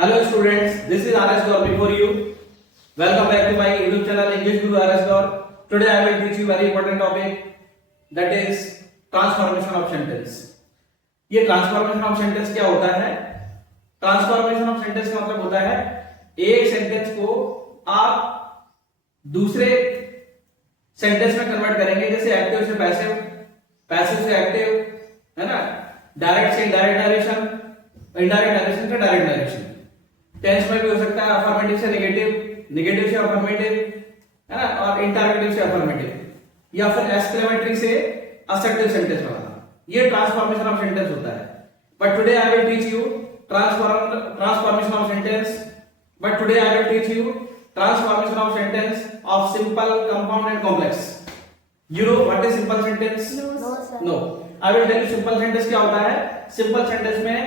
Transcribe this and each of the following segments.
Hello students, this is RS Gaur before you. Welcome back to my YouTube channel English Guru RS Gaur. Today I will teach you very important topic, that is transformation of sentence. ये transformation of sentence क्या होता है? Transformation of sentence का मतलब होता है एक sentence को आप दूसरे सेंटेंस में कन्वर्ट करेंगे, जैसे एक्टिव से पैसिव, पैसिव से एक्टिव, है ना, डायरेक्ट से इनडायरेक्ट नरेशन, इनडायरेक्ट नरेशन से डायरेक्ट नरेशन। टेंस में भी हो सकता है अफर्मेटिव से नेगेटिव, नेगेटिव से अफर्मेटिव, है ना, और इंटरगेटिव से अफर्मेटिव, या फिर एक्सक्लेमेटरी से असर्टिव सेंटेंस बनाना। ये ट्रांसफॉर्मेशन ऑफ सेंटेंस होता है। But today I will teach you transformation of sentence, but today I will teach you transformation of sentence of simple, compound and complex. You know what is simple sentence? No, sir. No. I will tell you simple sentence क्या होता है। Simple sentence में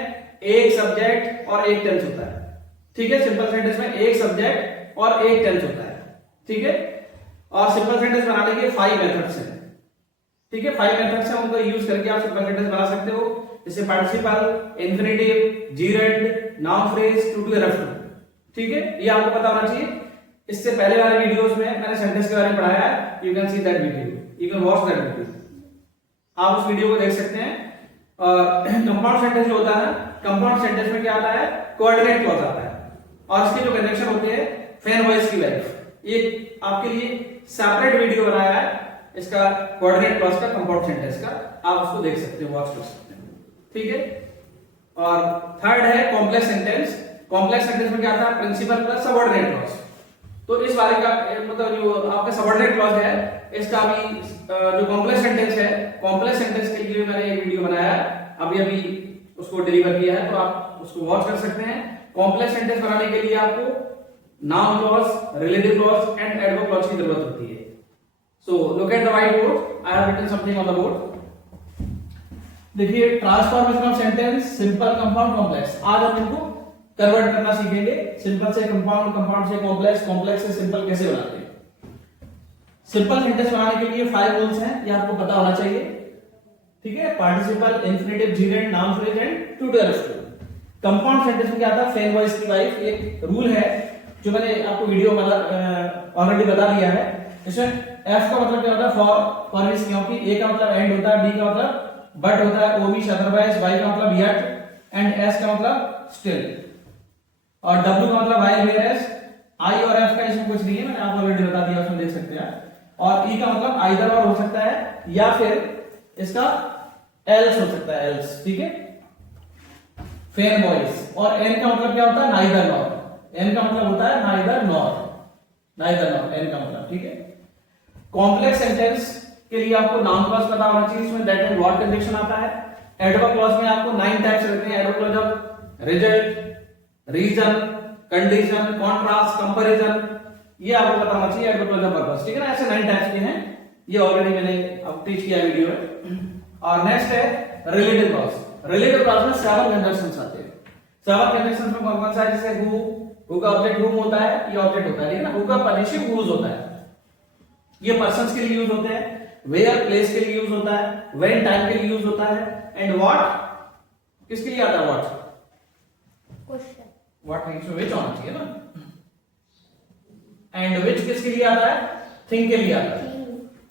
एक subject और एक tense होता है, ठीक है। सिंपल सेंटेंस में एक सब्जेक्ट और एक टेंस होता है, ठीक है। और सिंपल सेंटेंस बनाने के 5 मेथड्स हैं, ठीक है। 5 मेथड्स हैं, उनको यूज करके आप सिंपल सेंटेंस बना सकते हो, जैसे participle, infinitive, gerund, noun phrase, to to एरफ टू, ठीक है। ये आपको पता होना चाहिए। इससे पहले वाले वीडियोस में मैंने सेंटेंस के बारे में पढ़ाया है, you can see that video, you can watch that video, आप उस वीडियो को देख सकते हैं। और कंपाउंड सेंटेंस जो होता है, कंपाउंड सेंटेंस में क्या आता है, कोऑर्डिनेट क्लॉज आता है, और इसकी जो कंजंक्शन होती है फैन वॉइस की वाइफ। ये आपके लिए सेपरेट वीडियो बनाया है इसका, कोऑर्डिनेट क्लॉज का, कंपाउंड सेंटेंस का, आप उसको देख सकते हो, वॉच कर सकते हैं, ठीक है। और थर्ड है कॉम्प्लेक्स सेंटेंस। कॉम्प्लेक्स सेंटेंस में क्या आता है, प्रिंसिपल प्लस सबऑर्डिनेट क्लॉज। तो इस बारे का मतलब जो आपका सबऑर्डिनेट क्लॉज है, इसका भी जो कॉम्प्लेक्स सेंटेंस है, कॉम्प्लेक्स सेंटेंस के लिए मैंने एक वीडियो बनाया है, अभी उसको डिलीवर किया है, तो आप उसको वॉच कर सकते हैं। कॉम्प्लेक्स सेंटेंस बनाने के लिए आपको noun clause, relative clause and adverb clause की जरूरत होती है। So look at the white board, I have written something on the board. देखिए, transformation of sentence, simple, compound, complex. आज हम इनको कन्वर्ट करना सीखेंगे, सिंपल से कंपाउंड, कंपाउंड से कॉम्प्लेक्स, कॉम्प्लेक्स से सिंपल कैसे बनाते हैं। सिंपल सेंटेंस बनाने के लिए 5 रूल्स हैं, ये आपको पता होना चाहिए, ठीक है। Participle, infinitive, gerund, noun phrase and to to एरफ टू। कंपाउंड सेंटेंस में क्या आता है, फैन वॉइस की वाइफ। एक रूल है जो मैंने आपको वीडियो में ऑलरेडी बता दिया है। इसमें एफ का मतलब क्या होता है, फॉर विच, क्योंकि ए का मतलब एंड होता है, बी का मतलब बट होता है, ओ विच अदरवाइज, वाई का मतलब येट एंड एस का मतलब स्टिल, और W का मतलब while, whereas, I और F का इसमें कुछ नहीं है, मैंने आपको ऑलरेडी बता दिया, उसमें देख सकते हैं। और E का मतलब either और हो सकता है, या फिर इसका else हो सकता है, else, ठीक है। फैन वॉइस। और N का मतलब क्या होता है, neither nor। N का मतलब होता है neither nor, neither nor, N का मतलब, ठीक है। कॉम्प्लेक्स सेंटेंस के लिए आपको नाउन क्लॉज पता होना चाहिए, इसमें दैट एंड व्हाट कंजंक्शन आता है। एडवर्ब क्लॉज में आपको 9 टाइप्स रहते हैं adverb clause of, result, reason, condition, contrast, comparison, ये आपको पता होना चाहिए एडवर्ब क्लॉज ऑफ पर्पस, ठीक है ना। ऐसे 9 टाइप्स के हैं, ये ऑलरेडी मैंने अब टीच किया वीडियो में। और नेक्स्ट है रिलेटिव क्लॉज। रिलेटिव क्लॉज में 7 कंजंक्शंस आते हैं। 7 कंजंक्शंस में कौन-कौन सा है, जैसे हु का ऑब्जेक्ट हुम होता है, ये ऑब्जेक्ट होता है, ठीक है ना। हु का पजेसिव हुज होता है, ये पर्संस के लिए यूज होते हैं। वेयर, प्लेस के लिए यूज होता है। व्हेन, टाइम के लिए यूज होता है। एंड व्हाट किसके लिए आता है, व्हाट, क्वेश्चन, व्हाट है, इसमें विच होना चाहिए ना। एंड विच किसके लिए आता है, थिंग के लिए आता है।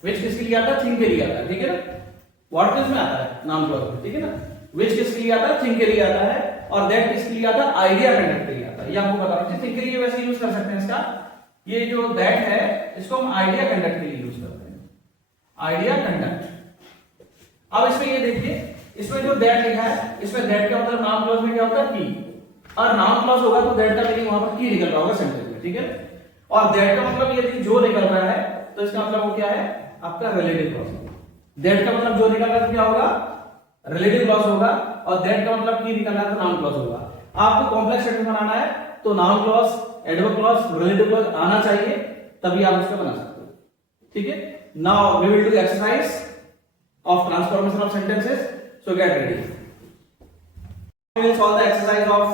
विच किसके लिए आता है, थिंग के लिए आता है, ठीक है ना। व्हाट किस में आता है, नाउन क्लॉज में, ठीक है ना। विच किसके लिए आता है, थिंग के लिए आता है। और दैट किसके लिए आता है, आइडिया कंडक्ट के लिए आता है। ये आपको पता है, थिंग के लिए वैसे यूज कर सकते हैं इसका। ये जो दैट है, इसको हम आइडिया कंडक्ट के लिए यूज करते हैं, आइडिया कंडक्ट। अब इसमें ये देखिए, इसमें जो दैट लिखा है, इसमें दैट का मतलब नाउन क्लॉज में क्या होता है, की। और नाउन क्लॉज होगा तो दैट का मीनिंग वहां पर की निकल रहा होगा सेंटेंस में, ठीक है। और दैट का मतलब यदि जो निकल रहा है, तो इसका मतलब वो क्या है, आपका रिलेटिव क्लॉज। दैट का मतलब जो निकल रहा है तो क्या होगा, रिलेटिव क्लॉज होगा। और दैट का मतलब की निकल रहा है तो नाउन क्लॉज होगा। आपको कॉम्प्लेक्स सेंटेंस बनाना है तो noun clause, adverb clause, relative clause आना चाहिए, तभी आप उसको बना सकते हो, ठीक है। Now we will do exercise of transformation of sentences, so get ready. We will solve the exercise of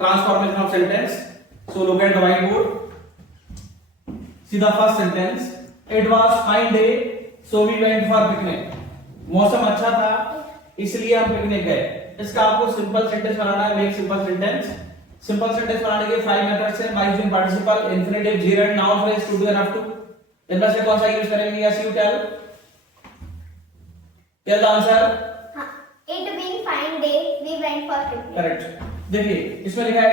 transformation of sentence. So look at the whiteboard. See the first sentence. It was fine day, so we went for picnic. मौसम अच्छा था, इसलिए हम picnic गए। इसका आपको simple sentence बनाना है, make simple sentence. Simple sentence बनाने के 5 मेथड्स हैं, by using participle, infinitive, gerund, noun phrase, to do and up to. इनमें से कौन सा यूज करेंगे? Yes you tell the answer. It being fine day, we went for picnic. Correct. देखिए इसमें लिखा है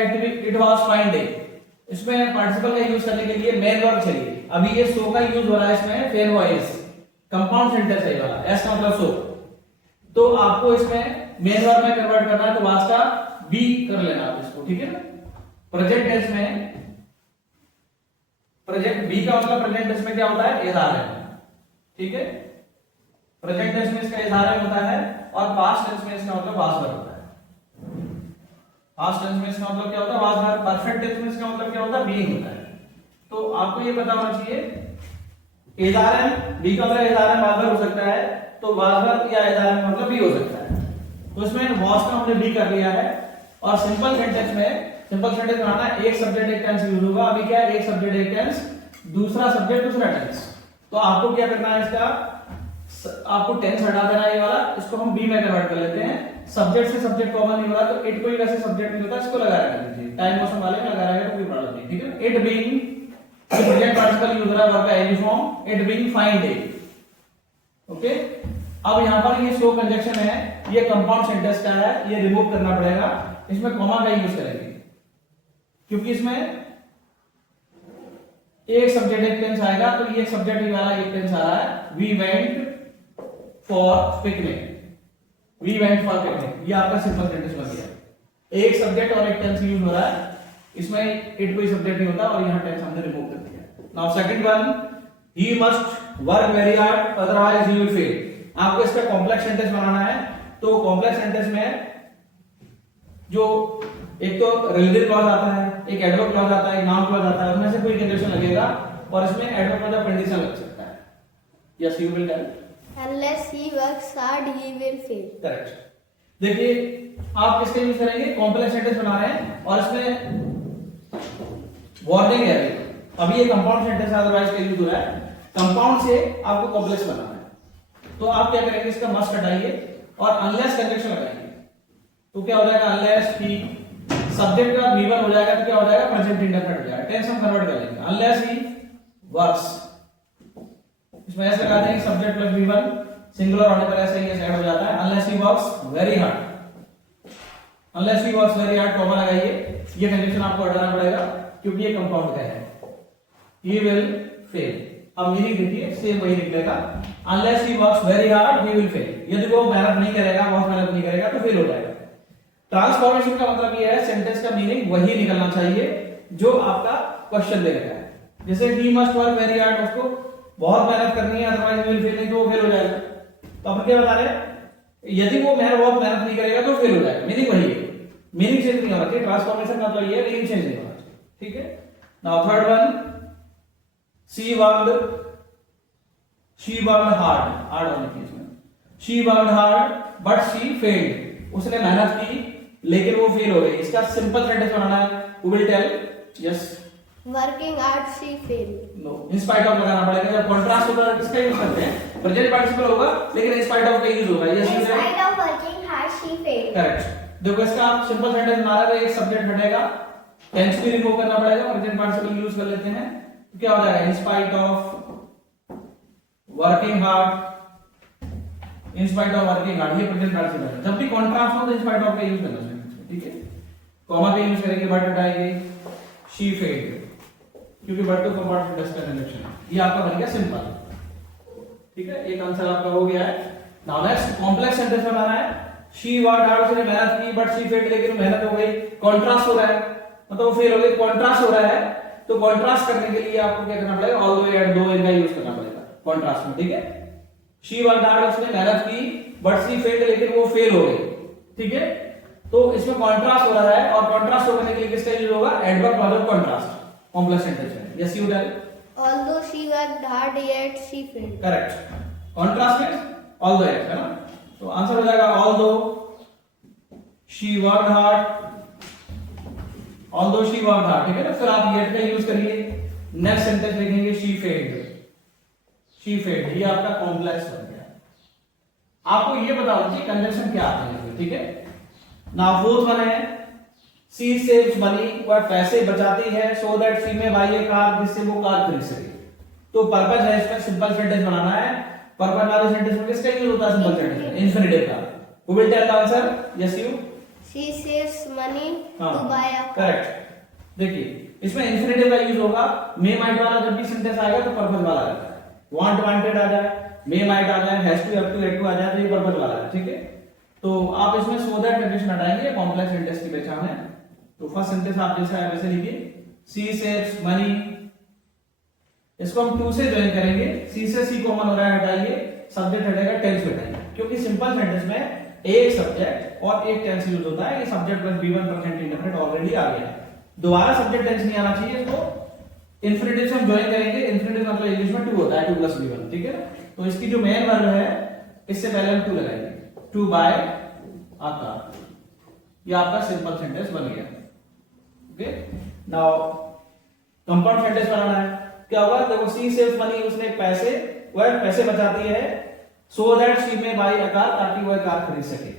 इट वाज फाइन डे, इसमें पार्टिसिपल का यूज करने के लिए मेन वर्ब चाहिए। अभी ये सो का यूज हो रहा है इसमें, फेयर वॉइस कंपाउंड सेंटेंस है ये वाला, एस का मतलब सो। तो आपको इसमें मेन वर्ब में कन्वर्ट करना है, तो वाज का बी कर लेना आप इसको, ठीक है ना। प्रेजेंट टेंस में प्रेजेंट बी का मतलब प्रेजेंट टेंस में क्या होता है? इजहार है, ठीक है। प्रेजेंट टेंस में इसका इजहार होता है और पास्ट टेंस में इसका मतलब वाज वर्ब होता है। पास्ट टेंस में इसका मतलब क्या होता है? Was verb. परफेक्ट टेंस में इसका मतलब क्या होता है? बीइंग होता है। तो आपको ये पता होना चाहिए इजहार है, बी का मतलब इजहार है, वाज वर्ब हो सकता है, तो वाज वर्ब या इजहार का मतलब बी हो सकता है। तो इसमें वाज का हमने बी कर लिया है। और सिंपल सेंटेंस में सिंपल सेंटेंस बनाना है, एक सब्जेक्ट एक टेंस यूज होगा। अभी क्या है? एक सब्जेक्ट एक टेंस, दूसरा सब्जेक्ट दूसरा टेंस। तो आपको क्या करना है? इसका आपको टेंस हटा देना है ये वाला, इसको हम बी में कन्वर्ट कर लेते हैं। सब्जेक्ट से सब्जेक्ट कॉमन नहीं हो रहा, तो इट कोई वैसे सब्जेक्ट नहीं होता, इसको लगा रखना दीजिए। टाइम मोशन वाले में लगा रहेगा तो कोई प्रॉब्लम नहीं, ठीक है। It being present participle use हो रहा है वर्ब का एज form, it being fine day, okay. अब यहां पर ये सो कंजक्शन है, ये कंपाउंड सेंटेंस का है, ये रिमूव करना पड़ेगा। इसमें कॉमा का यूज करेंगे क्योंकि इसमें एक सब्जेक्ट एक टेंस आएगा, तो ये सब्जेक्ट ही वाला एक टेंस आ रहा है। We went for picnic, we went for picnic, ये आपका सिंपल सेंटेंस बन गया। एक सब्जेक्ट और एक टेंस यूज हो रहा है, इसमें इट कोई सब्जेक्ट नहीं होता और यहां टेंस हमने रिमूव कर दिया। Now second one, he must work very hard otherwise he will fail. आपको इसका कॉम्प्लेक्स सेंटेंस बनाना है। तो कॉम्प्लेक्स सेंटेंस में जो एक तो रिलेटिव क्लॉज आता है, एक एडवर्ब क्लॉज आता है, एक नाउन क्लॉज आता है, उनमें से कोई कंडीशन लगेगा और इसमें एडवर्ब मतलब कंडीशन लग सकता है। Yes you will tell. Unless he works hard, he will fail. Correct. देखिए आप किसका यूज करेंगे? कॉम्प्लेक्स सेंटेंस बना रहे हैं और इसमें वार्निंग है। अभी ये कंपाउंड सेंटेंस अदरवाइज का यूज हो रहा है। कंपाउंड से आपको कॉम्प्लेक्स बनाना है, तो आप क्या करेंगे? इसका मस्ट हटाइए और अनलेस कंजक्शन लगाइए। तो क्या हो जाएगा? अनलेस ही सब्जेक्ट का V1 हो जाएगा, तो क्या हो जाएगा? प्रेजेंट इंडेफिनिट हो जाएगा। टेंस हम कन्वर्ट कर लेंगे। अनलेस ही वर्क्स, इसमें ऐसे लगाते हैं सब्जेक्ट प्लस V1, सिंगुलर होने पर ऐसे ही ऐड हो जाता है। Unless he works very hard, unless he works very hard, comma लगाइए। ये कंडीशन आपको हटाना पड़ेगा क्योंकि ये कंपाउंड का है। He will fail. अब मीनिंग देखिए, सेम वही निकलेगा। Unless he works very hard he will fail. यदि वो मेहनत नहीं करेगा, बहुत मेहनत नहीं करेगा, तो फेल हो जाएगा। ट्रांसफॉर्मेशन का मतलब ये है सेंटेंस का मीनिंग वही निकलना चाहिए जो आपका क्वेश्चन दे रखा है। जैसे he must work very hard, उसको बहुत मेहनत करनी है अदरवाइज ही विल फेल, नहीं तो वो फेल हो जाएगा। तो अपन क्या बता रहे हैं? यदि वो बहुत मेहनत नहीं करेगा तो फेल हो जाएगा। मीनिंग वही है, मीनिंग चेंज नहीं होना चाहिए। ट्रांसफॉर्मेशन का मतलब ये है, मीनिंग चेंज नहीं होना चाहिए, ठीक है। Now third one, she worked hard होने की इसमें। She worked hard but she failed, उसने मेहनत की लेकिन वो फेल हो गई। इसका सिंपल सेंटेंस बनाना है। who will tell? yes Working hard, she failed. no, in spite of लगाना पड़ेगा। जब कॉन्ट्रास्ट होगा किसका यूज करते हैं? प्रेजेंट पार्टिसिपल होगा लेकिन in spite of का यूज होगा। yes In spite of working hard, she failed. Correct. देखो इसका आप सिंपल सेंटेंस बना रहे हो, एक सब्जेक्ट हटेगा, टेंस भी रिमूव करना पड़ेगा, प्रेजेंट पार्टिसिपल यूज कर लेते हैं, तो क्या हो जाएगा? in spite of working hard, in spite of working hard, ये प्रेजेंट पार्टिसिपल है। जब भी कॉन्ट्रास्ट हो तो in spite of का यूज करना चाहिए, ठीक है। कॉमा का यूज करेंगे, बट हटाएंगे, she failed, क्योंकि बट तो कंपाउंड सेंटेंस का कंजक्शन है। ये आपका बन गया सिंपल, ठीक है। एक आंसर आपका हो गया है। नाउ नेक्स्ट कॉम्प्लेक्स सेंटेंस बनाना है। she worked hard, उसने मेहनत की, बट she failed, लेकिन मेहनत हो गई, कॉन्ट्रास्ट हो रहा है, मतलब वो फेल हो गई, कॉन्ट्रास्ट हो रहा है। तो कॉन्ट्रास्ट करने के लिए आपको क्या करना पड़ेगा? ऑल्दो एंड दो इनका यूज करना पड़ेगा कॉन्ट्रास्ट में, ठीक है। she worked hard, उसने मेहनत की, बट she failed, लेकिन वो फेल हो गई, ठीक है। तो इसमें कॉन्ट्रास्ट हो रहा है और कॉन्ट्रास्ट होने के लिए किसका यूज होगा? Adverb plus contrast, complex sentence में। Yes you tell. Although she worked hard, yet she failed. Correct. Contrast means although है ना, तो आंसर हो जाएगा although she worked hard, although she worked hard, ठीक है ना। फिर आप yet का यूज करिए, नेक्स्ट सेंटेंस लिखेंगे she failed, she failed, ये आपका कॉम्प्लेक्स बन गया। आपको ये पता होना चाहिए कंजंक्शन क्या आते हैं, ठीक है। नाउ फोर्थ वन है सी सेव्स मनी, वह पैसे बचाती है, so that she may buy a car, जिससे वो कार खरीद सके। तो पर्पस है इसमें सिंपल सेंटेंस बनाना है। पर्पस वाले सेंटेंस में किसका यूज होता है सिंपल सेंटेंस में? इंफिनिटिव का। Who will tell the answer? Yes you. She saves money हाँ, to buy a car. Correct. देखिए इसमें इंफिनिटिव का यूज होगा। मे माइट वाला जब भी सेंटेंस आएगा तो पर्पस वाला आ जाता है। वांट वांटेड आ जाए, मे माइट आ जाए, has to have to had to आ जाए तो ये पर्पस वाला है, ठीक है। तो आप इसमें सो दैट कंडीशन हटाएंगे, कॉम्प्लेक्स सेंटेंस की पहचान है। तो फर्स्ट सेंटेंस आप जैसा है वैसे लिखिए, सी सेव्स मनी। इसको हम टू से ज्वाइन करेंगे, सी से सी कॉमन हो रहा है, हटाइए, सब्जेक्ट हटेगा, टेंस हटाइए, क्योंकि सिंपल सेंटेंस में एक सब्जेक्ट और एक टेंस यूज होता है। ये subject plus V1 present indefinite already आ गया है, दोबारा सब्जेक्ट टेंस नहीं आना चाहिए। इसको इन्फिनिटिव से हम ज्वाइन करेंगे। इन्फिनिटिव मतलब इंग्लिश में 2 होता है, 2 प्लस V1, ठीक है ना। तो इसकी जो मेन वर्ब है इससे पहले हम 2 लगाएंगे, टू बाय अ कार। ये आपका सिंपल सेंटेंस बन गया। ओके, नाउ कंपाउंड सेंटेंस बनाना है। क्या होगा? देखो, सी सेव्स मनी, उसने पैसे, वह पैसे बचाती है, so that she may buy a car, ताकि वह कार खरीद सके।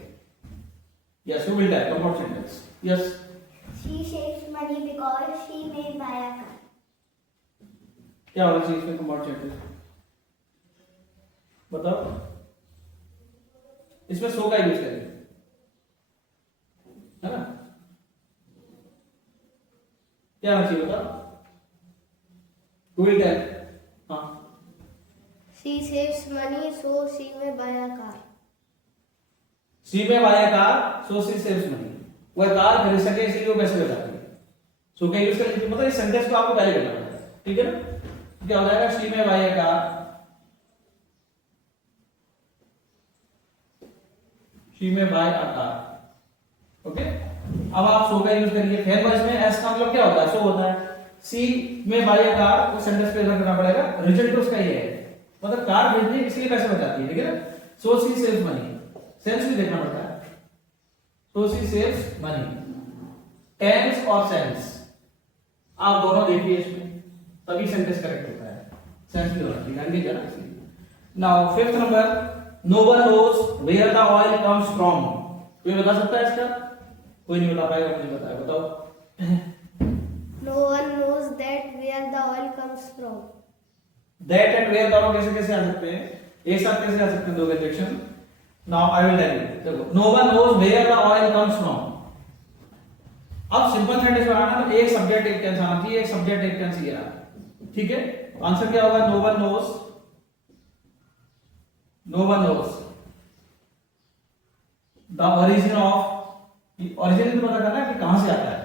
Yes, you will tell compound sentence. Yes, She saves money because she may buy a car. क्या होना चाहिए इसमें कंपाउंड सेंटेंस? बताओ। इसमें सो का यूज करेंगे, है ना। क्या होना चाहिए बताओ? Who will tell? हाँ, She saves money so she may buy a car. She may buy car, so she saves money, वह कार खरीद सके इसलिए वो पैसे बचाती है। सो का यूज करके मतलब इस सेंटेंस को आपको पहले करना है, ठीक है ना। क्या हो जाएगा? She may buy car, she may bye a car. Okay, अब आप सो का यूज करिए। फिर वर्ड में एस का मतलब क्या होता है? सो होता है। सी में बाय अ कार, उस सेंटेंस पे करना पड़ेगा, रिजल्ट उसका ये है, मतलब कार खरीदनी इसलिए पैसे बचाती है, ठीक है ना। So she saves money, sense भी देखना पड़ता है। So she saves money, tense और सेंस आप दोनों देखिए इसमें, तभी सेंटेंस करेक्ट होता है। सेंस भी होना चाहिए, आगे जरा इसलिए। Now fifth number, no one knows where the oil comes from. कोई बता सकता है इसका? कोई नहीं बता पाएगा, मुझे बताओ, बताओ। No one knows that where the oil comes from. That and where दोनों कैसे कैसे आ सकते हैं, एक साथ कैसे आ सकते हैं, दो conjunction. Now I will tell you. देखो, no one knows where the oil comes from. अब सिंपल सेंटेंस बनाना तो एक सब्जेक्ट एक टेंस आना चाहिए, एक सब्जेक्ट एक टेंस ये रहा, ठीक है। आंसर क्या होगा? No one knows, no one knows the origin of. Origin तो पता करना है कि कहां से आता है।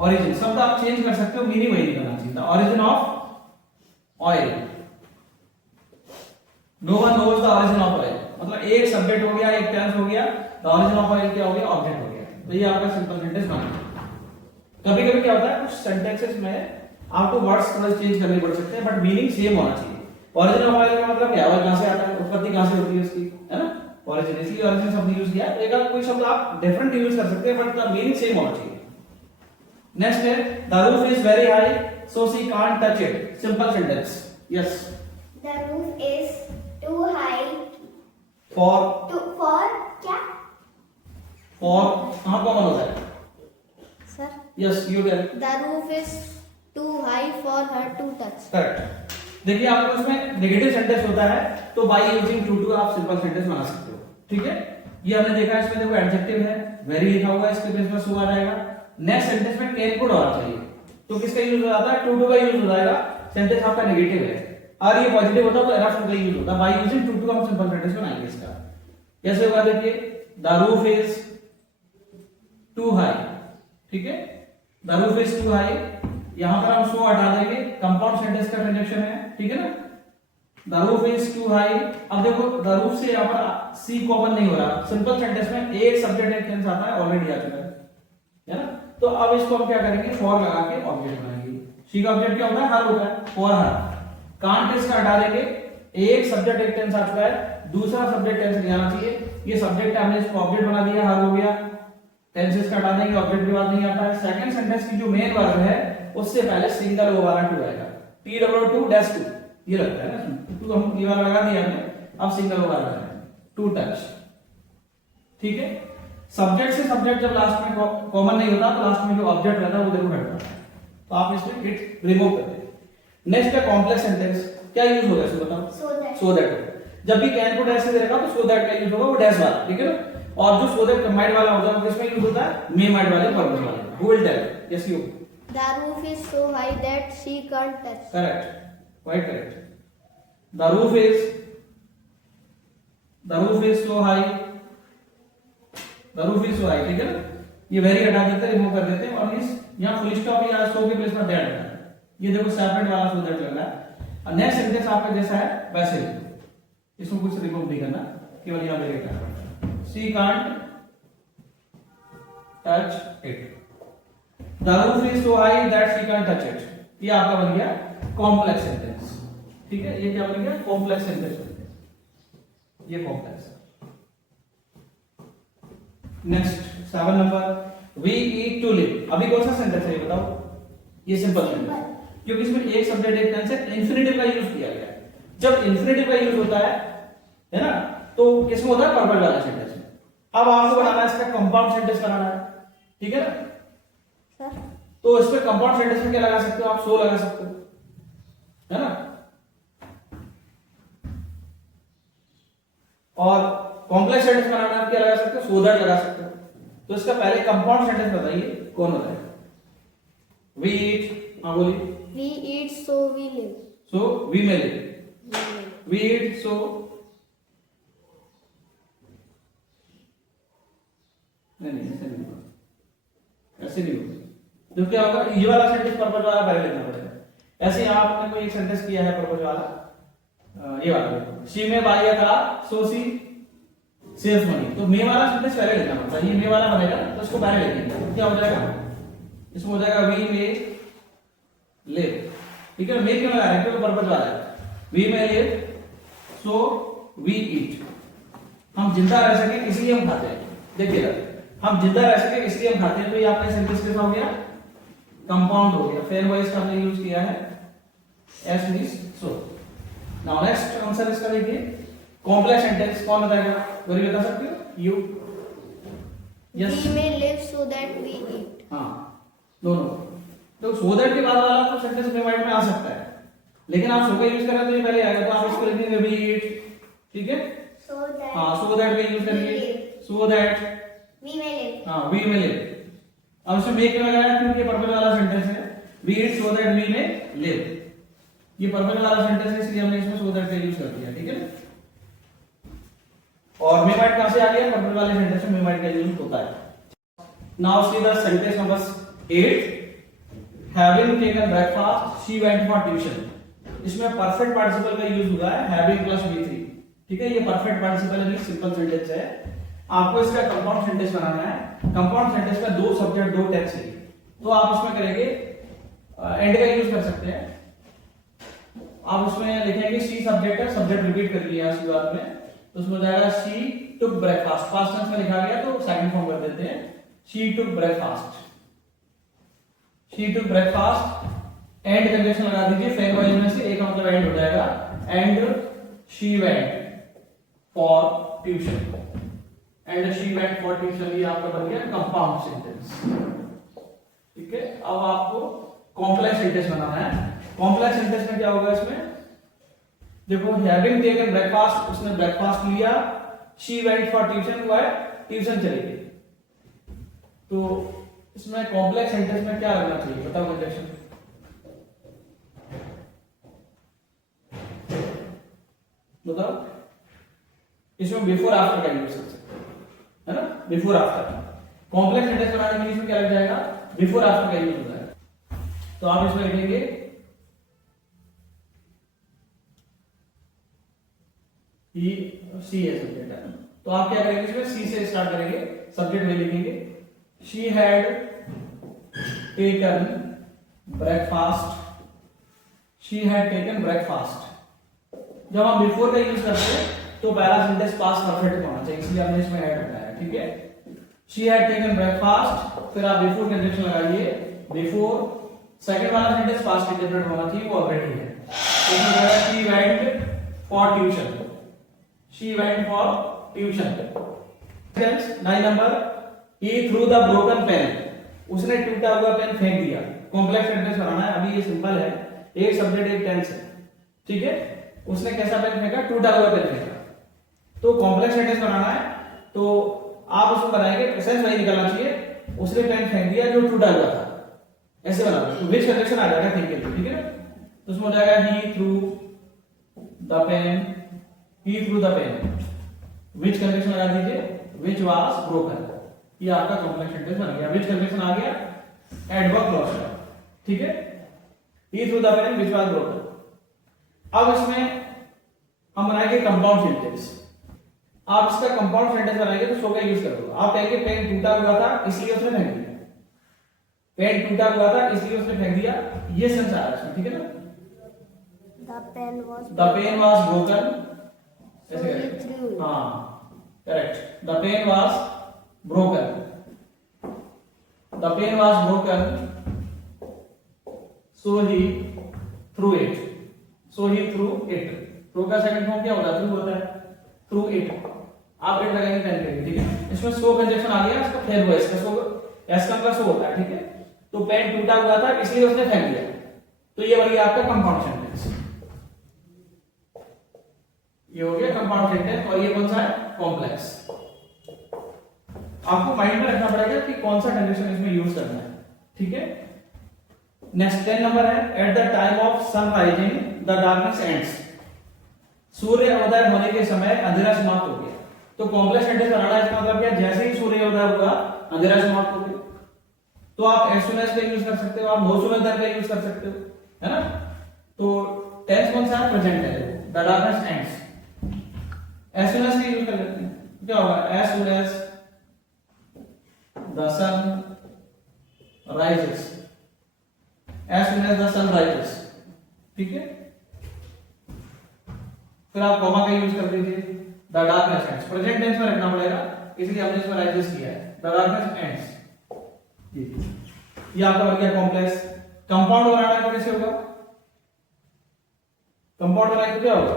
ओरिजिन शब्द आप चेंज कर सकते हो, मीनिंग वही करना चाहिए। The origin of oil, no one knows the origin of oil, मतलब एक सब्जेक्ट हो गया, एक टेंस हो गया, द ओरिजिन ऑफ ऑयल क्या हो गया? ऑब्जेक्ट हो गया। तो ये आपका सिंपल सेंटेंस बना। कभी कभी क्या होता है, कुछ सेंटेंसेस में आपको वर्ड्स थोड़ा चेंज करने पड़ सकते हैं, बट मीनिंग सेम होना चाहिए। ओरिजिन ऑफ ऑयल का मतलब क्या है? कहां से आता है, उत्पत्ति कहां से होती है उसकी, है ना। ओरिजिन, इसलिए ओरिजिन शब्द यूज किया। एक आध कोई शब्द आप डिफरेंट यूज कर सकते हैं, बट द मीनिंग सेम होना चाहिए। नेक्स्ट है, the roof is very high so she can't touch it. Simple sentence. Yes, The roof is too high for, for क्या? फॉर कहां कॉमन होता है? Sir, yes, you tell. the roof is too high for her to touch. Correct. देखिए, आपको इसमें negative sentence होता है तो बाय यूजिंग टू टू आप सिंपल सेंटेंस बना सकते हो, ठीक है। ये हमने देखा, इसमें देखो एडजेक्टिव है, वेरी लिखा हुआ है, इसके बेस पर सो आ जाएगा। नेक्स्ट सेंटेंस में कैन कोड होना चाहिए, तो किसका यूज हो जाता है? टू टू का यूज हो जाएगा। सेंटेंस आपका नेगेटिव है और ये पॉजिटिव होता तो एनफ का यूज होता। बाय यूजिंग टू टू हम सिंपल सेंटेंस बनाएंगे इसका। कैसे होगा? देखिए, the roof is too high, ठीक है। The roof is too high, यहां पर हम सो हटा देंगे, कंपाउंड सेंटेंस का कंजंक्शन है, ठीक है ना। The roof is too high. अब देखो, द रूफ से यहां पर सी कॉमन नहीं हो रहा, सिंपल सेंटेंस में एक सब्जेक्ट एक टेंस आता है, ऑलरेडी आ चुका है ना। तो अब इसको हम क्या करेंगे? फॉर लगा के ऑब्जेक्ट बनाएंगे। सी का ऑब्जेक्ट क्या होता है? हर होता है, फॉर हर। कांट इसका हटा देंगे, एक सब्जेक्ट एक टेंस आ चुका है, दूसरा सब्जेक्ट टेंस नहीं आना चाहिए। ये सब्जेक्ट है, हमने इसको ऑब्जेक्ट बना दिया, हर हो गया। टेंसेस का हटा देंगे, ऑब्जेक्ट की बात नहीं आता है। सेकंड सेंटेंस की जो मेन वर्ब है उससे पहले सिंगल ओ वाला टू आएगा, T double too dash to, ये लगता है ना। टू हम ये वाला लगा दिया हमने, अब सिंगल ओ वाला है, टू टच, ठीक है। सब्जेक्ट से सब्जेक्ट जब लास्ट में कॉमन नहीं होता तो लास्ट में जो ऑब्जेक्ट रहता है वो देखो हट जाता है, तो आप इसमें इट रिमूव कर दें। नेक्स्ट है कॉम्प्लेक्स सेंटेंस, क्या यूज होगा इसमें बताओ? So that. जब भी कैन को डैश से देगा तो सो दैट का यूज होगा, वो डैश वाला, ठीक है ना। और जो सो दैट कंबाइंड वाला होता है वो किसमें यूज होता है? मे माइड वाले पर्पस वाले। Who will tell? Yes you. The roof is so high that she can't touch. Correct, quite correct. The roof is so high, the roof is so high, ठीक है ना। ये very हटा देते हैं, remove कर देते हैं, और इस यहां फुल स्टॉप या सो के प्लेस पर दैट लगा है। ये देखो सेपरेट वाला सो दैट लग रहा है। और नेक्स्ट सेंटेंस आपका जैसा है वैसे ही, इसमें कुछ रिमूव नहीं करना, केवल यहां पे लिखना है she can't touch it. The roof is so high that she can't touch it. ये आपका बन गया कॉम्प्लेक्स सेंटेंस, ठीक है। ये क्या बन गया? कॉम्प्लेक्स सेंटेंस बन गया, ये कॉम्प्लेक्स है। Next 7 number, we eat to live. अभी कौन सा सेंटेंस है ये बताओ? ये सिंपल सेंटेंस, क्योंकि इसमें एक सब्जेक्ट एक टेंस है, इंफिनिटिव का यूज किया गया है। जब इंफिनिटिव का यूज होता है ना, तो किसमें होता है? पर्पल वाला सेंटेंस में। अब आपको बनाना है इसका कंपाउंड सेंटेंस बनाना है, ठीक है ना। सर तो इसमें कंपाउंड सेंटेंस में क्या लगा सकते हो आप? सो लगा सकते हो, है ना। और कॉम्प्लेक्स सेंटेंस बनाना है क्या लगा सकते हो? सो दैट लगा सकते हो। तो इसका पहले कंपाउंड सेंटेंस बताइए कौन होता है? वी ईट, हाँ बोलिए। we eat so we live. So we may live, we eat so नहीं, ऐसे नहीं होगा, ऐसे नहीं होगा। तो क्या होगा? ये वाला सेंटेंस पर्पस वाला पहले लिखना पड़ेगा। ऐसे यहां आपने कोई एक सेंटेंस किया है पर्पस वाला, ये वाला देखो, शी में बाई था सो सी सेव्स मनी। तो मे वाला सेंटेंस पहले लिखना पड़ता है। ये मे वाला बनेगा तो इसको पहले लिखेंगे, तो क्या हो जाएगा? इसमें हो जाएगा वी मे लिव, ठीक है। मे क्यों लगा रहे हैं? क्योंकि पर्पस वाला है। We may live so we eat. हम जिंदा रह सके इसलिए हम खाते हैं। देखिएगा, हम जिंदा रह सके इसलिए हम खाते हैं। तो ये आपका सेंटेंस कैसा हो गया? कंपाउंड हो गया। फेन वॉइस का हमने यूज किया है, एस मींस सो। नाउ नेक्स्ट आंसर इसका देखिए, कॉम्प्लेक्स सेंटेंस कौन बताएगा? कोई बता सकते हो? You. Yes. we may live so that we eat. हाँ, दोनों। तो सो दैट के बाद वाला तो सेंटेंस में माइंड में आ सकता है, लेकिन आप सो का यूज कर रहे हैं तो ये पहले आएगा, तो आप इसको लिखेंगे वी ईट, ठीक है। So that हाँ, सो दैट का यूज करेंगे, so that we may live. हाँ वी में लिव। अब इसमें मे क्यों लगाया? क्योंकि ये पर्पल वाला सेंटेंस है, we eat so that we may live. ये पर्पल वाला सेंटेंस है इसलिए हमने इसमें सो दैट का यूज कर दिया, ठीक है। और मे माइट कहां से आ गया? पर्पल वाले सेंटेंस में मे माइट का यूज होता है। Now see the sentence number 8, having taken breakfast she went for tuition. इसमें परफेक्ट पार्टिसिपल का यूज हुआ है, हैविंग प्लस V3, ठीक है। ये परफेक्ट पार्टिसिपल है, सिंपल सेंटेंस है। आपको इसका कंपाउंड सेंटेंस बनाना है। कंपाउंड सेंटेंस में दो सब्जेक्ट दो टेंस है, तो आप इसमें करेंगे एंड का यूज कर सकते हैं। आप उसमें लिखेंगे शी सब्जेक्ट है, सब्जेक्ट रिपीट कर लिया शुरुआत में, तो उसमें हो जाएगा she took breakfast. Past tense में लिखा गया तो सेकंड फॉर्म कर देते हैं, she took breakfast, she took breakfast. And condition लगा दीजिए, फेन वाइज में से एक मतलब एंड हो जाएगा, and she went for tuition, and she went for tuition. ये आपका बन गया कंपाउंड सेंटेंस, ठीक है। अब आपको कॉम्प्लेक्स सेंटेंस बनाना है। कॉम्प्लेक्स सेंटेंस में क्या होगा? इसमें देखो, हैविंग टेकन ब्रेकफास्ट, उसने ब्रेकफास्ट लिया, शी वेंट फॉर ट्यूशन, वो है ट्यूशन चली गई। तो इसमें कॉम्प्लेक्स सेंटेंस में क्या लगना चाहिए बताओ? कंजंक्शन बताओ। इसमें बिफोर आफ्टर का यूज कर सकते हैं, है ना। बिफोर आफ्टर कॉम्प्लेक्स सेंटेंस बनाने के लिए इसमें क्या लग जाएगा? बिफोर आफ्टर का यूज होता है। तो आप इसमें लिखेंगे ही सी है सब्जेक्ट है, तो आप क्या करेंगे? इसमें सी से स्टार्ट करेंगे, सब्जेक्ट में लिखेंगे she had taken breakfast, she had taken breakfast. जब हम बिफोर का यूज करते हैं तो पहला सेंटेंस पास्ट परफेक्ट होना चाहिए, इसलिए हमने इसमें ऐड बनाया, ठीक है। शी हैड टेकन ब्रेकफास्ट, फिर आप बिफोर कंजंक्शन लगाइए, बिफोर। सेकंड वाला सेंटेंस पास्ट इंडेफिनिट होना चाहिए, वो ऑलरेडी है। तो इसमें जाएगा she went for tuition, she went for tuition. 9 number, he through the broken pen, उसने टूटा हुआ पेन फेंक दिया। कॉम्प्लेक्स सेंटेंस बनाना है। अभी ये सिंपल है, एक सब्जेक्ट एक टेंस है, ठीक है। उसने कैसा पेन फेंका? टूटा हुआ पेन फेंका। तो कॉम्प्लेक्स सेंटेंस बनाना है तो आप उसको बनाएंगे, सेंस वही निकलना चाहिए, उसने पेन फेंक दिया जो टूटा हुआ था, ऐसे बनाना। तो विच कंजक्शन आ जाएगा थिंक के लिए, ठीक है ना। तो उसमें हो जाएगा he through the pen, he through the pen, which conjunction लगा दीजिए, विच वाज ब्रोकन, ये आपका कॉम्प्लेक्स सेंटेंस बन गया। विच कंजक्शन आ गया? एडवर्ब क्लॉज का, ठीक है। He through the pen which was broken. अब इसमें हम बनाएंगे कंपाउंड सेंटेंस। आप इसका कंपाउंड सेंटेंस बनाएंगे तो शो का यूज करोगे। आप कहेंगे पेन टूटा हुआ था इसलिए उसने फेंक दिया, पेन टूटा हुआ था इसलिए उसने फेंक दिया, ये सेंस आ रहा है इसमें, ठीक है ना। द पेन वाज ब्रोकन, ऐसे करेंगे, हाँ correct. The pen was broken, the pen was broken so he threw it, so he threw it. Threw का सेकंड फॉर्म क्या होता है? थ्रू होता है, थ्रू इट। आप इट लगाएंगे पेन के लिए, ठीक है। इसमें सो कंजक्शन आ गया, इसका फेल हुआ, इसका सो, एस का सो होता है, ठीक है। तो पेन टूटा हुआ था इसलिए उसने फेंक दिया, तो ये बन गया आपका कंपाउंड सेंटेंस। ये हो गया कंपाउंड सेंटेंस। और ये कौन सा है? कॉम्प्लेक्स। आपको माइंड में रखना पड़ेगा कि कौन सा कंजक्शन इसमें यूज करना है, ठीक है। नेक्स्ट 10 नंबर है, at the time of sun rising the darkness ends, सूर्य उदय होने के समय अंधेरा समाप्त हो गया। तो कॉम्प्लेक्स सेंटेंस बनाना है, इसका मतलब क्या? जैसे ही सूर्य उदय हुआ अंधेरा समाप्त हो गया। तो आप एज सून एज का यूज कर सकते हो, आप नो सून एज का यूज कर सकते हो, है ना। तो टेंस कौन सा है? प्रेजेंट है, the darkness ends. As soon as का यूज कर लेते हैं, क्या होगा? As soon as the sun rises, as soon as the sun rises, ठीक है। फिर आप कॉमा का यूज कर दीजिए, the darkness ends. Present tense में रखना पड़ेगा, इसलिए हमने इसमें राइजेस किया है, द डार्कनेस एंड्स। ये आपका बन गया कॉम्प्लेक्स। कंपाउंड बनाना तो कैसे होगा? कंपाउंड बनाए तो क्या होगा?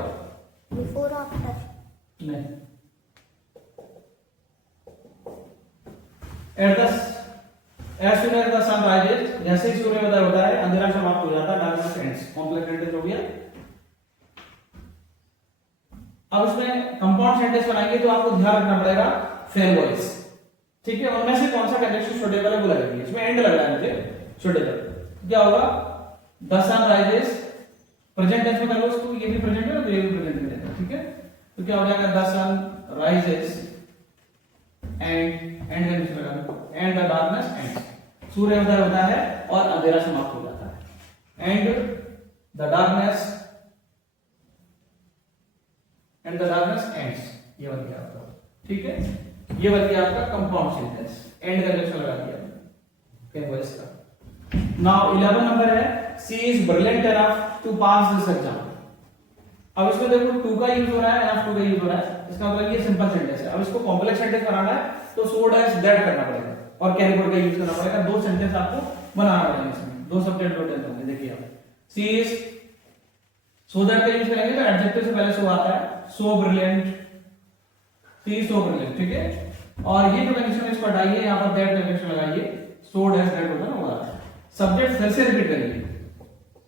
बिफोर आफ्टर नहीं, at the as soon as the sun rises, जैसे ही सूर्योदय होता है अंधेरा समाप्त हो जाता है, डार्कनेस एंड्स। कॉम्प्लेक्स सेंटेंस हो गया। अब इसमें कंपाउंड सेंटेंस बनाएंगे तो आपको ध्यान रखना पड़ेगा फेल वॉइस, ठीक है। उनमें से कौन सा कंजक्शन सुटेबल है वो लगेगी। इसमें एंड लग रहा है मुझे, सुटेबल। क्या होगा? The sun rises, present tense में कर लो उसको, ये भी प्रेजेंट है ना, तो ये भी प्रेजेंट में है, ठीक है। तो क्या हो जाएगा? The sun rises and condition लगा दो, एंड द डार्कनेस एंड्स। सूर्य उदय होता है और अंधेरा समाप्त हो जाता है, एंड द डार्कनेस एंड्स। ये बन गया आपका, ठीक है। ये बन गया आपका कंपाउंड सेंटेंस, एंड कंजक्शन लगा दिया फिर वॉइस का। नाउ 11 नंबर है, she is brilliant enough to pass this exam. अब इसमें देखो टू का यूज हो रहा है, एनफ टू का यूज हो रहा है, इसका मतलब ये सिंपल सेंटेंस है। अब इसको कॉम्प्लेक्स सेंटेंस बनाना है तो सो डैश दैट करना पड़ेगा और कैन वर्ड का यूज करना पड़ेगा। दो सेंटेंस आपको बनाना पड़ेगा इसमें, दो सब्जेक्ट दो टेंस होंगे। देखिए आप, सी इज, सो दैट का यूज करेंगे तो एडजेक्टिव से पहले सो आता है, सो ब्रिलियंट, सी सो ब्रिलियंट, ठीक है। और ये जो कंडीशन है इसको हटाइए, यहां पर दैट कंडीशन लगाइए, सो डैश दैट होगा ना, होगा। सब्जेक्ट फिर से रिपीट करिए,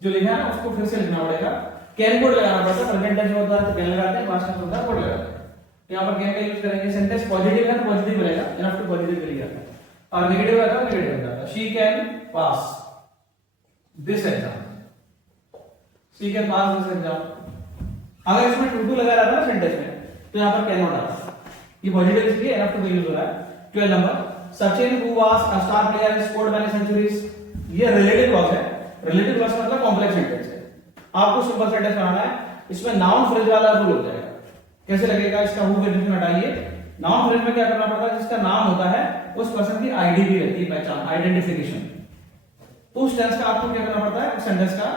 जो लिखा है ना उसको फिर से लिखना पड़ेगा। कैन कोड लगाना पड़ता है, प्रेजेंट टेंस होता है तो कैन लगाते हैं, पास्ट टेंस होता है कोड लगाते हैं। यहां पर कैन का यूज करेंगे। सेंटेंस पॉजिटिव है तो पॉजिटिव रहेगा, इनफ टू पॉजिटिव के लिए जाता है, और नेगेटिव है तो नेगेटिव जाता है। She can pass this exam, she can pass this exam. अगर इसमें टू टू लगा रहता है ना सेंटेंस में तो यहां पर कैन नॉट आता, ये पॉजिटिव इसलिए इनफ टू का यूज हो रहा है। 12 number, Sachin who was a star player in scored many centuries. ये रिलेटिव क्लॉज है, रिलेटिव क्लॉज मतलब कॉम्प्लेक्स सेंटेंस है। आपको सिंपल सेंटेंस बनाना है, इसमें नाउन फ्रेज वाला रूल हो जाएगा। कैसे लगेगा? इसका हु कंडीशन हटाइए, नाउन फ्रेज में क्या करना पड़ता है? जिसका नाम होता है उस पर्सन की आईडी भी रहती है, पहचान, आइडेंटिफिकेशन। तो उस टेंस का आपको क्या करना पड़ता है? उस सेंटेंस का,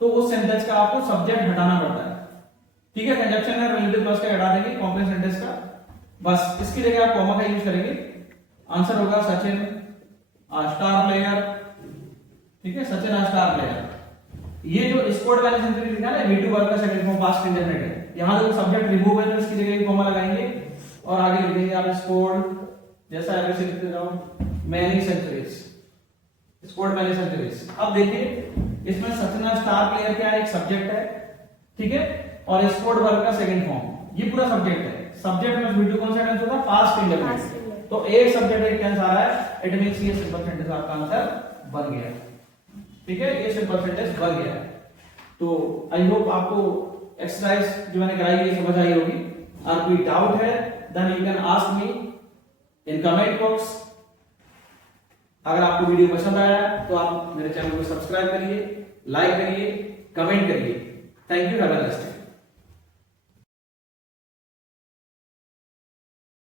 तो उस सेंटेंस का आपको सब्जेक्ट हटाना पड़ता है, ठीक है। कंजक्शन है रिलेटिव क्लॉज का हटा देंगे, कॉम्प्लेक्स सेंटेंस का, बस इसकी जगह आप कॉमा का यूज करेंगे। आंसर होगा सचिन स्टार प्लेयर, ठीक है, सचिन स्टार प्लेयर। ये जो स्कोर्ड वाली सेंटेंस लिखा है ना, V2 वर्ब का सेकंड फॉर्म पास्ट इंडेफिनिट है। यहां जो सब्जेक्ट रिमूव है तो इसकी जगह कॉमा लगाएंगे और आगे लिखेंगे आप स्कोर्ड जैसा ऐसे लिख दे रहा हूं, many centuries, scored many centuries. अब देखिए इसमें सचिन स्टार प्लेयर क्या है, एक सब्जेक्ट है, ठीक है, और स्कोर्ड वर्ब का सेकंड फॉर्म, ये पूरा सब्जेक्ट है। सब्जेक्ट में वीडियो कौन सा टेंस होता है, पास्ट इंडेफिनिट। तो एक सब्जेक्ट एक टेंस आ रहा है, इट मींस ये सिंपल सेंटेंस आपका आंसर बन गया, ठीक है, ये सिंपल सेंटेंस बन गया। तो आई होप आपको एक्सरसाइज जो मैंने कराई ये समझ आई होगी। और कोई डाउट है then you can ask me in comment box. अगर आपको वीडियो पसंद आया तो आप मेरे चैनल को सब्सक्राइब करिए, लाइक करिए, कमेंट करिए। Thank you, have a nice day.